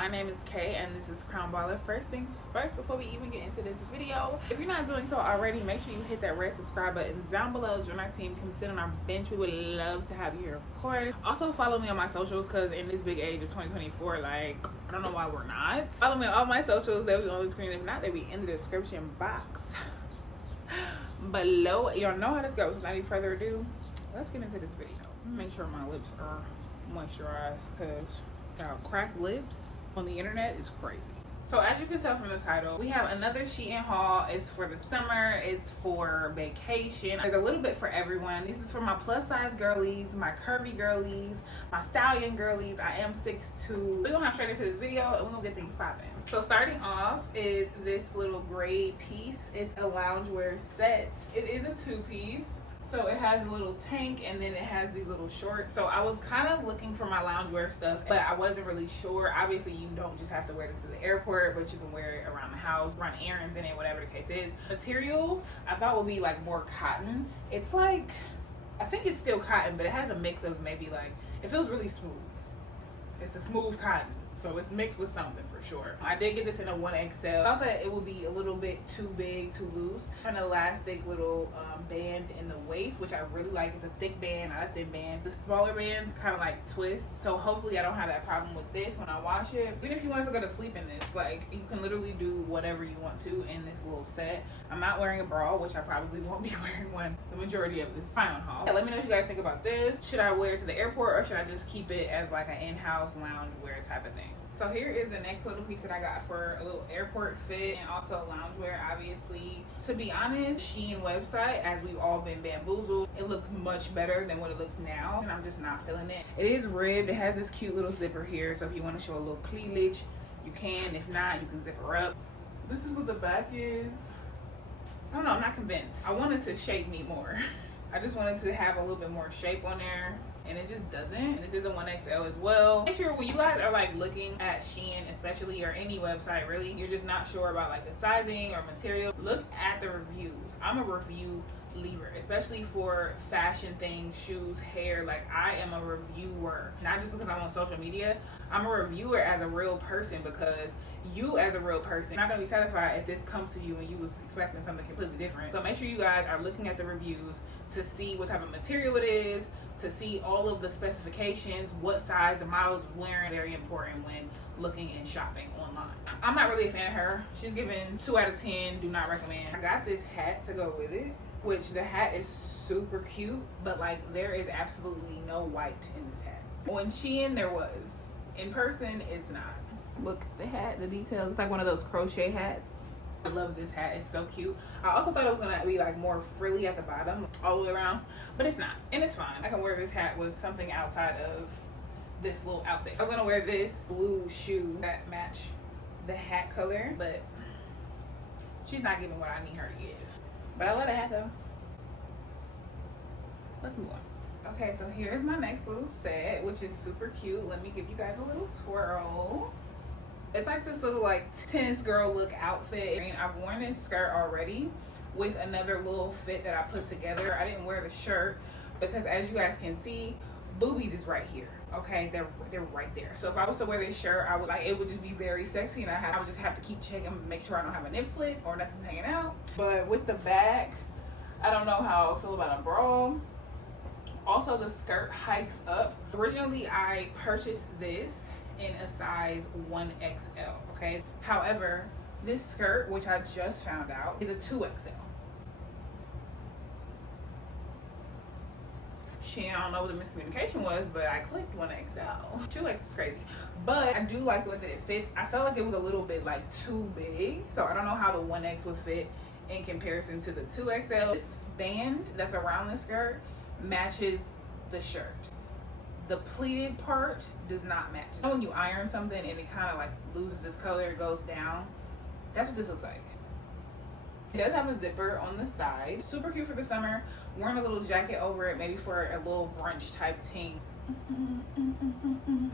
My name is Kay and this is KROWNEDBALLER. First things first, before we even get into this video, if you're not doing so already, make sure you hit that red subscribe button down below. Join our team, come sit on our bench. We would love to have you here, of course. Also follow me on my socials, because in this big age of 2024, like, I don't know why we're not. Follow me on all my socials. They'll be on the screen. If not, they'll be in the description box below. Y'all know how this goes. Without any further ado, let's get into this video. Make sure my lips are moisturized, because cracked lips on the internet is crazy. So as you can tell from the title, we have another Shein haul. It's for the summer, it's for vacation. There's a little bit for everyone. This is for my plus size girlies, my curvy girlies, my stallion girlies. I am 6'2". We're gonna hop straight into this video and we're gonna get things popping. So starting off is this little gray piece. It's a loungewear set. It is a two-piece. So it has a little tank and then it has these little shorts. So I was kind of looking for my loungewear stuff, but I wasn't really sure. Obviously, you don't just have to wear this to the airport, but you can wear it around the house, run errands in it, whatever the case is. Material, I thought would be like more cotton. It's like, I think it's still cotton, but it has a mix of maybe like, it feels really smooth. It's a smooth cotton. So it's mixed with something for sure. I did get this in a 1XL. I thought that it would be a little bit too big, too loose. An elastic little band in the waist, which I really like. It's a thick band, not a thin band. The smaller bands kind of like twist. So hopefully I don't have that problem with this when I wash it. Even if you want to go to sleep in this, like, you can literally do whatever you want to in this little set. I'm not wearing a bra, which I probably won't be wearing one the majority of this final haul. Yeah, let me know what you guys think about this. Should I wear it to the airport or should I just keep it as like an in-house lounge wear type of thing? So here is the next little piece that I got for a little airport fit and also loungewear, obviously. To be honest, Shein website, as we've all been bamboozled, it looks much better than what it looks now, and I'm just not feeling it. It is ribbed. It has this cute little zipper here, so if you want to show a little cleavage, you can. If not, you can zip her up. This is what the back is. I don't know, I'm not convinced. I wanted to shape me more. I just wanted to have a little bit more shape on there, and it just doesn't. And this is a 1XL as well. Make sure when you guys are like looking at Shein, especially, or any website really, you're just not sure about like the sizing or material, look at the reviews. I'm a review leader, especially for fashion things, shoes, hair. Like, I am a reviewer, not just because I'm on social media. I'm a reviewer as a real person, because you as a real person, you're not gonna be satisfied if this comes to you and you was expecting something completely different. So make sure you guys are looking at the reviews to see what type of material it is, to see all of the specifications, what size the model is wearing. Very important when looking and shopping online. I'm not really a fan of her. She's given 2 out of 10, do not recommend. I got this hat to go with it, which the hat is super cute, but like, there is absolutely no white in this hat. On Shein there was, in person it's not. Look, the hat, the details, it's like one of those crochet hats. I love this hat, it's so cute. I also thought it was gonna be like more frilly at the bottom all the way around, but it's not, and it's fine. I can wear this hat with something outside of this little outfit. I was gonna wear this blue shoe that match the hat color, but she's not giving what I need her to give. But I love the hat though. Let's move on. Okay, so here's my next little set, which is super cute. Let me give you guys a little twirl. It's like this little like tennis girl look outfit. I mean, I've worn this skirt already with another little fit that I put together. I didn't wear the shirt because, as you guys can see, boobies is right here. Okay, they're right there. So if I was to wear this shirt, I would like, it would just be very sexy, and I would just have to keep checking, make sure I don't have a nip slip or nothing's hanging out. But with the back, I don't know how I feel about a bra. Also, the skirt hikes up. Originally, I purchased this in a size 1XL, okay? However, this skirt, which I just found out, is a 2XL. Shein, I don't know what the miscommunication was, but I clicked 1XL. 2X is crazy. But I do like the way that it fits. I felt like it was a little bit like too big, so I don't know how the 1X would fit in comparison to the 2XL. This band that's around the skirt matches the shirt. The pleated part does not match. You know when you iron something and it kind of like loses its color, it goes down? That's what this looks like. It does have a zipper on the side. Super cute for the summer. Wearing a little jacket over it, maybe for a little brunch type ting.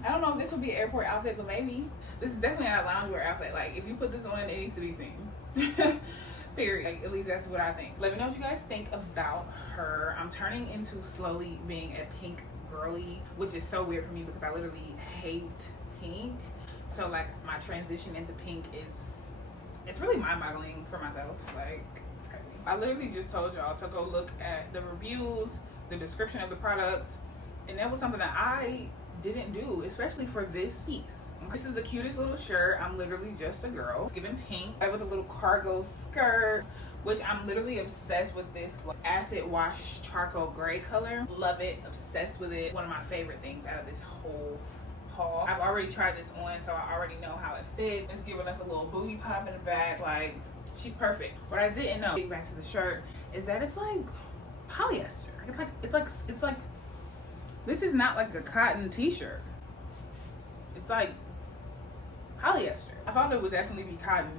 I don't know if this would be an airport outfit, but maybe. This is definitely not a loungewear outfit. Like, if you put this on, it needs to be seen. Period. Like, at least that's what I think. Let me know what you guys think about her. I'm turning into slowly being a pink girly, which is so weird for me because I literally hate pink. So like my transition into pink is, it's really mind-boggling for myself. Like, it's crazy. I literally just told y'all to go look at the reviews, the description of the products, and that was something that I didn't do, especially for this piece. This is the cutest little shirt. I'm literally just a girl. It's giving pink with a little cargo skirt, which I'm literally obsessed with this acid wash charcoal gray color. Love it, obsessed with it. One of my favorite things out of this whole haul. I've already tried this on, so I already know how it fits. It's giving us a little booty pop in the back. Like, she's perfect. What I didn't know, getting back to the shirt, is that it's like polyester. It's like this is not like a cotton t-shirt. It's like polyester. I thought it would definitely be cotton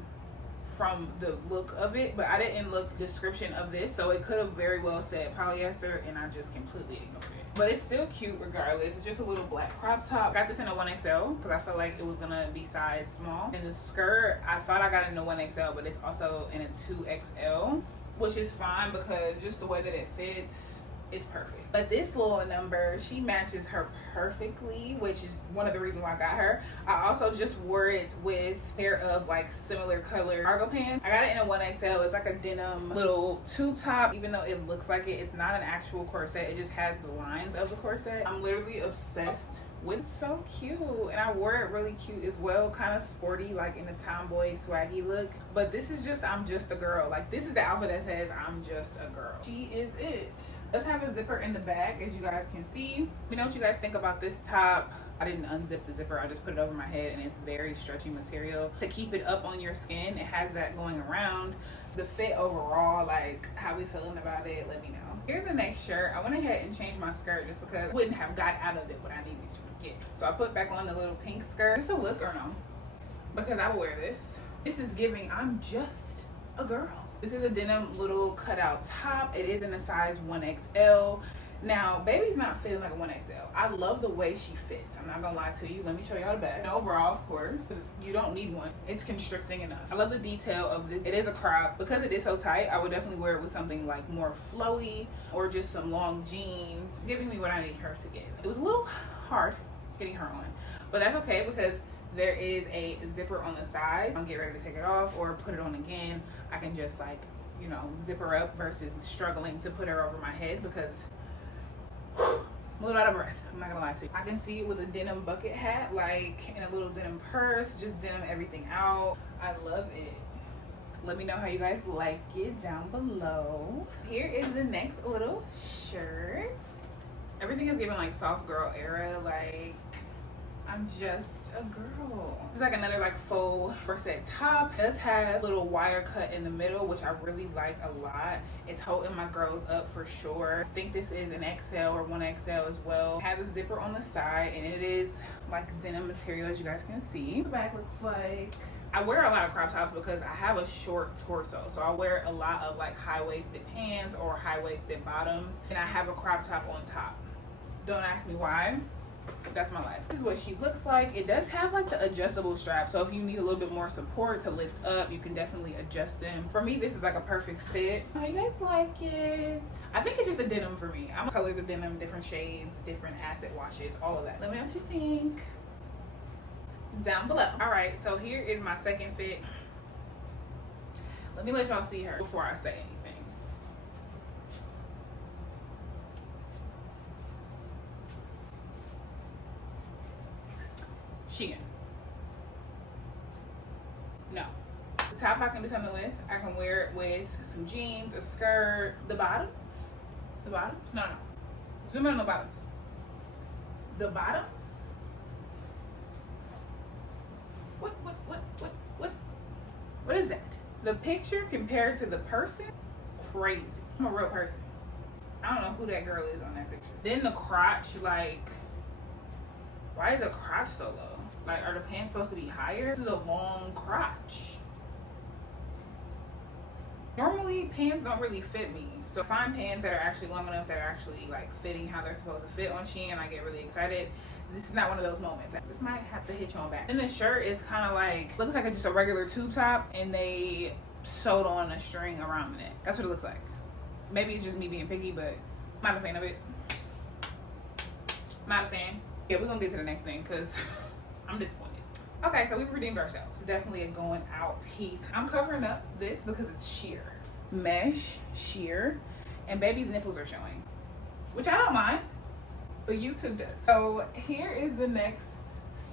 from the look of it, but I didn't look the description of this, so it could have very well said polyester, and I just completely ignored it. But it's still cute regardless. It's just a little black crop top. Got this in a 1XL because I felt like it was gonna be size small. And the skirt, I thought I got it in a 1XL, but it's also in a 2XL, which is fine because just the way that it fits, it's perfect. But this little number, she matches her perfectly, which is one of the reasons why I got her. I also just wore it with a pair of like similar color cargo pants. I got it in a 1XL. It's like a denim little tube top. Even though it looks like it, it's not an actual corset. It just has the lines of the corset. I'm literally obsessed with. So cute, and I wore it really cute as well, kind of sporty, like in a tomboy swaggy look. But this is just, I'm just a girl. Like, this is the outfit that says I'm just a girl. She is it. Let's have a zipper in the back, as you guys can see. Let me know what you guys think about this top. I didn't unzip the zipper, I just put it over my head, and it's very stretchy material to keep it up on your skin. It has that going around. The fit overall, like, how we feeling about it, let me know. Here's the next shirt. I went ahead and changed my skirt just because I wouldn't have got out of it what I needed to. Yeah. So I put back on the little pink skirt. Is this a look or no? Because I will wear this. This is giving I'm just a girl. This is a denim little cutout top. It is in a size 1XL. Now, baby's not fitting like a 1XL. I love the way she fits. I'm not gonna lie to you. Let me show y'all the back. No bra, of course. You don't need one. It's constricting enough. I love the detail of this. It is a crop. Because it is so tight, I would definitely wear it with something like more flowy or just some long jeans, giving me what I need her to give. It was a little hard getting her on, but that's okay because there is a zipper on the side. I'm getting ready to take it off or put it on again. I can just, like, you know, zip her up versus struggling to put her over my head because I'm a little out of breath. I'm not gonna lie to you. I can see it with a denim bucket hat, like, and a little denim purse, just denim everything out. I love it. Let me know how you guys like it down below. Here is the next little shirt. Everything is giving like soft girl era, like I'm just a girl. This is like another like faux corset top. It does have a little wire cut in the middle, which I really like a lot. It's holding my girls up for sure. I think this is an XL or 1XL as well. It has a zipper on the side and it is like denim material, as you guys can see. The back looks like, I wear a lot of crop tops because I have a short torso, so I wear a lot of like high-waisted pants or high-waisted bottoms, and I have a crop top on top. Don't ask me why. That's my life. This is what she looks like. It does have like the adjustable strap, so if you need a little bit more support to lift up, you can definitely adjust them. For me, this is like a perfect fit. How you guys like it? I think it's just a denim for me. I'm colors of denim, different shades, different acid washes, all of that. Let me know what you think down below. All right, so here is my second fit. Let me let y'all see her before I say anything. Shein. No. The top I can do something with. I can wear it with some jeans, a skirt. The bottoms? The bottoms? No. Zoom in on the bottoms. The bottoms? What is that? The picture compared to the person? Crazy. I'm a real person. I don't know who that girl is on that picture. Then the crotch, like, why is the crotch so low? Like, are the pants supposed to be higher? This is a long crotch. Normally, pants don't really fit me. So find pants that are actually long enough, that are actually like fitting how they're supposed to fit on Shein. I get really excited. This is not one of those moments. This might have to hit you on back. And the shirt is kind of like, looks like just a regular tube top and they sewed on a string around the neck. That's what it looks like. Maybe it's just me being picky, but I'm not a fan of it. Not a fan. Yeah, we're gonna get to the next thing because I'm disappointed. Okay, so we've redeemed ourselves. It's definitely a going out piece. I'm covering up this because it's sheer. Mesh, sheer, and baby's nipples are showing, which I don't mind, but YouTube does. So here is the next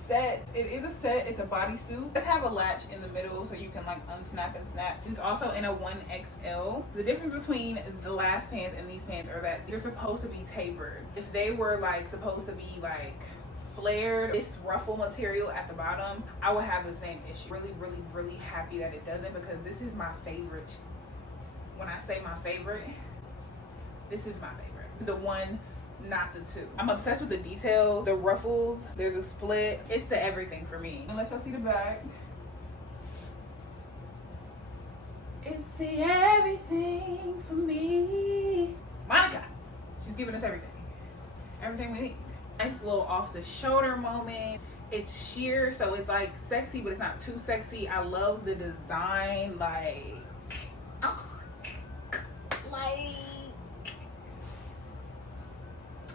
set. It is a set. It's a bodysuit. Let's have a latch in the middle so you can like unsnap and snap. It's also in a 1XL. The difference between the last pants and these pants are that they're supposed to be tapered. If they were like supposed to be like flared, this ruffle material at the bottom, I would have the same issue. Really happy that it doesn't, because this is my favorite. When I say my favorite, this is my favorite. The one, not the two. I'm obsessed with the details, the ruffles, there's a split. It's the everything for me. And let y'all see the back. It's the everything for me. Monica, she's giving us everything. Everything we need. Nice little off the shoulder moment. It's sheer, so it's like sexy, but it's not too sexy. I love the design, like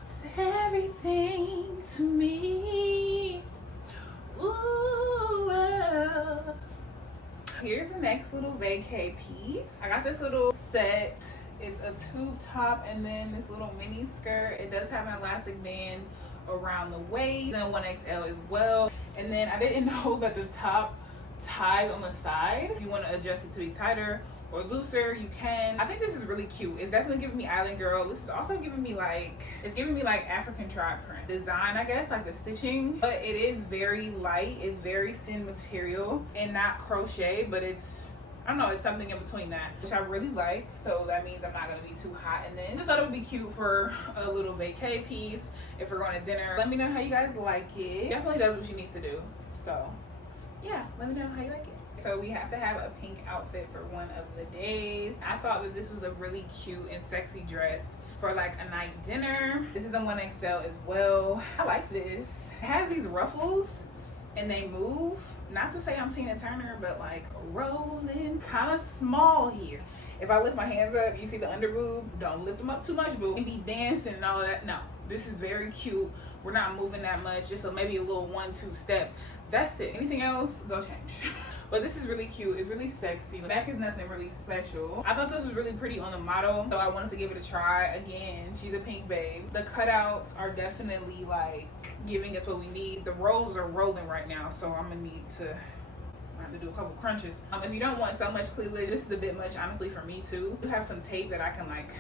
it's everything to me. Ooh, well. Here's the next little vacay piece. I got this little set. It's a tube top and then this little mini skirt. It does have an elastic band around the waist and a 1XL as well. And then I didn't know that the top ties on the side. If you want to adjust it to be tighter or looser, you can. I think this is really cute. It's definitely giving me Island Girl. This is also giving me like, it's giving me like African tribe print design, I guess, like the stitching. But it is very light. It's very thin material and not crochet, but it's, I don't know, it's something in between that, which I really like. So that means I'm not gonna be too hot in this. Just thought it would be cute for a little vacay piece if we're going to dinner. Let me know how you guys like it. Definitely does what she needs to do. So yeah, let me know how you like it. So we have to have a pink outfit for one of the days. I thought that this was a really cute and sexy dress for like a night dinner. This is a 1XL as well. I like this. It has these ruffles and they move. Not to say I'm Tina Turner, but like rolling kind of small here. If I lift my hands up, you see the under boob. Don't lift them up too much, boo. And be dancing and all that. No, this is very cute. We're not moving that much, just maybe a little 1-2 step. That's it. Anything else, go change. But this is really cute. It's really sexy. The back is nothing really special. I thought this was really pretty on the model, so I wanted to give it a try. Again, she's a pink babe. The cutouts are definitely like giving us what we need. The rolls are rolling right now, so I'm gonna need to have to do a couple crunches. If you don't want so much cleavage, this is a bit much honestly for me too. I have some tape that I can like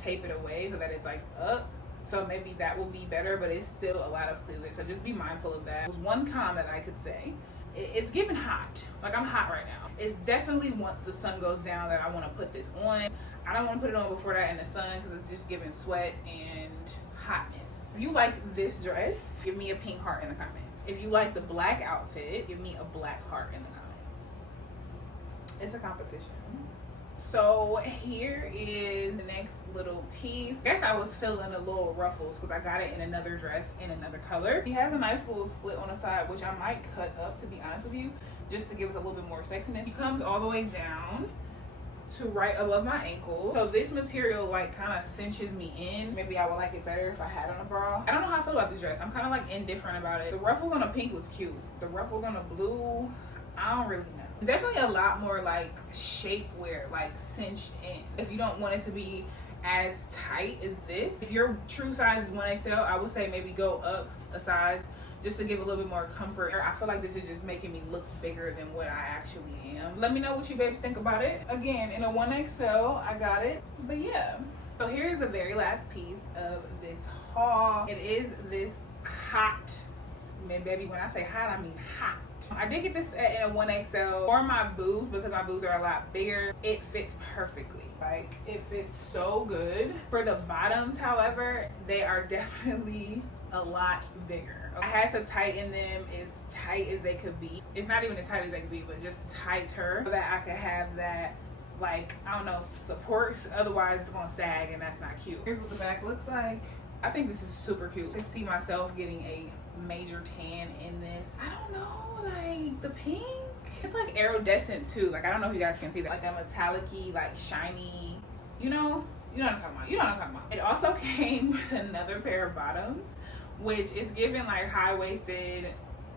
tape it away so that it's like up. So maybe that will be better, but it's still a lot of cleavage. So just be mindful of that. There's one con that I could say. It's giving hot. Like I'm hot right now. It's definitely once the sun goes down that I want to put this on. I don't want to put it on before that in the sun because it's just giving sweat and hotness. If you like this dress, give me a pink heart in the comments. If you like the black outfit, give me a black heart in the comments. It's a competition. So here is the next little piece. I guess I was feeling a little ruffles because I got it in another dress in another color. He has a nice little split on the side, which I might cut up, to be honest with you, just to give us a little bit more sexiness. He comes all the way down to right above my ankle. So this material like kind of cinches me in. Maybe I would like it better if I had on a bra. I don't know how I feel about this dress. I'm kind of like indifferent about it. The ruffles on the pink was cute. The ruffles on the blue, I don't really know. Definitely a lot more like shapewear, like cinched in. If you don't want it to be as tight as this, if your true size is 1XL, I would say maybe go up a size just to give a little bit more comfort. I feel like this is just making me look bigger than what I actually am. Let me know what you babes think about it. Again, in a 1XL, I got it. But yeah. So here's the very last piece of this haul. It is this hot, man, baby, when I say hot, I mean hot. I did get this in a 1XL for my boobs because my boobs are a lot bigger. It fits perfectly. Like, it fits so good. For the bottoms, however, they are definitely a lot bigger. I had to tighten them as tight as they could be. It's not even as tight as they could be, but just tighter so that I could have that, like, I don't know, supports. Otherwise, it's gonna sag and that's not cute. Here's what the back looks like. I think this is super cute. I can see myself getting a major tan in this. I don't know, like the pink. It's like iridescent too. Like I don't know if you guys can see that. Like a metallic-y, like shiny, you know what I'm talking about. You know what I'm talking about. It also came with another pair of bottoms, which is giving like high-waisted.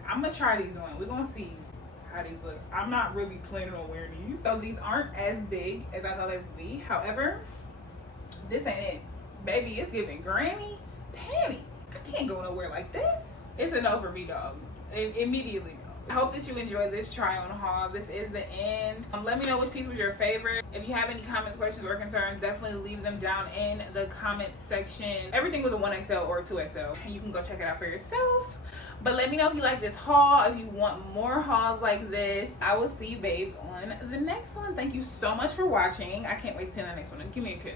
I'm gonna try these on. We're gonna see how these look. I'm not really planning on wearing these. So these aren't as big as I thought they would be. However, this ain't it. Baby, it's giving granny panty. I can't go nowhere like this. It's a no for me, dog. Immediately no. I hope that you enjoyed this try on haul. This is the end. Let me know which piece was your favorite. If you have any comments, questions, or concerns, definitely leave them down in the comments section. Everything was a 1XL or a 2XL, and you can go check it out for yourself. But let me know if you like this haul, if you want more hauls like this. I will see you babes on the next one. Thank you so much for watching. I can't wait to see you in the next one. Give me a kiss.